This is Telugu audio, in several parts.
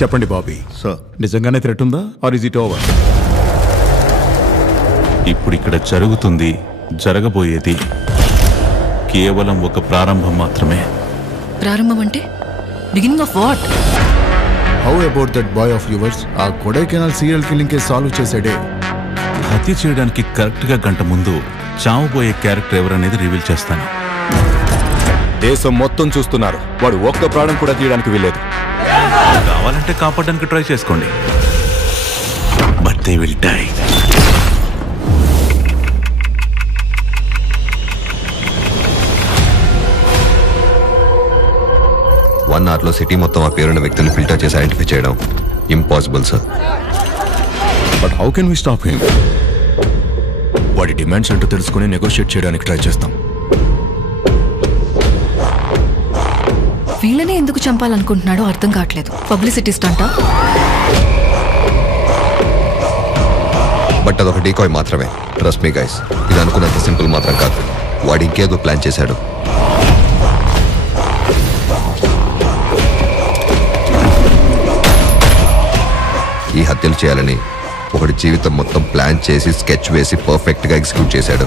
చెప్పండి బాబీ సార్. నిజంగానే థ్రెట్ ఉందా ఆర్ ఇస్ ఇట్ ఓవర్? ఇప్పుడు ఇక్కడ జరుగుతుంది, జరగబోయేది కేవలం ఒక ప్రారంభం మాత్రమే. ప్రారంభం అంటే beginning of what? How about that boy of yours? ఆ Kodaikanal serial killing case solve చేసాడే. హత్య చేయడానికి కరెక్ట్గా గంట ముందు చావబోయే క్యారెక్టర్ ఎవరనేది రివీల్ చేస్తాను. దేశం మొత్తం చూస్తున్నారు, వాడు ఒక్క ప్రాణం కూడా తీయడానికి వీల్లేదు. కావాలంటే కాపాడడానికి ట్రై చేసుకోండి, but they will die. One అవర్లో సిటీ మొత్తం ఆ పేరున్న వ్యక్తులు ఫిల్టర్ చేసి ఐడెంటిఫై చేయడం impossible sir. But how can we stop him? వాడి డిమాండ్స్ ఏంటో తెలుసుకుని నెగోషియేట్ చేయడానికి ట్రై చేస్తాం. వీళ్ళనే ఎందుకు చంపాలనుకుంటున్నాడో అర్థం కావట్లేదు. పబ్లిసిటీ స్టంటా? బట్ అదొక డీకాయ్ మాత్రమే. ట్రస్ట్ మీ గైస్, ఇది అనుకున్నంత సింపుల్ మాత్రం కాదు. వాడు ఇంకేదో ప్లాన్ చేశాడు. ఈ హత్యలు చేయాలని ఒకటి జీవితం మొత్తం ప్లాన్ చేసి స్కెచ్ వేసి పర్ఫెక్ట్గా ఎగ్జిక్యూట్ చేశాడు.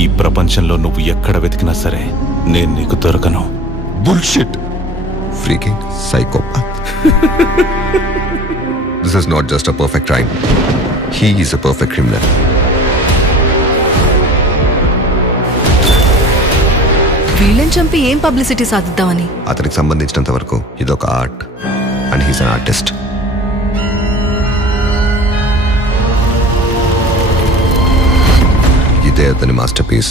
ఈ ప్రపంచంలో నువ్వు ఎక్కడ వెతికినా సరే నేను నీకు దొరకను. Bullshit. Freaking psychopath. This is not just a perfect crime, he is a perfect criminal. వీళ్ళని చంపి ఏం పబ్లిసిటీ సాధిద్దామని? అతనికి సంబంధించినంత వరకు ఇదొక art and he's an artist. ఇదే అతని మాస్టర్ పీస్.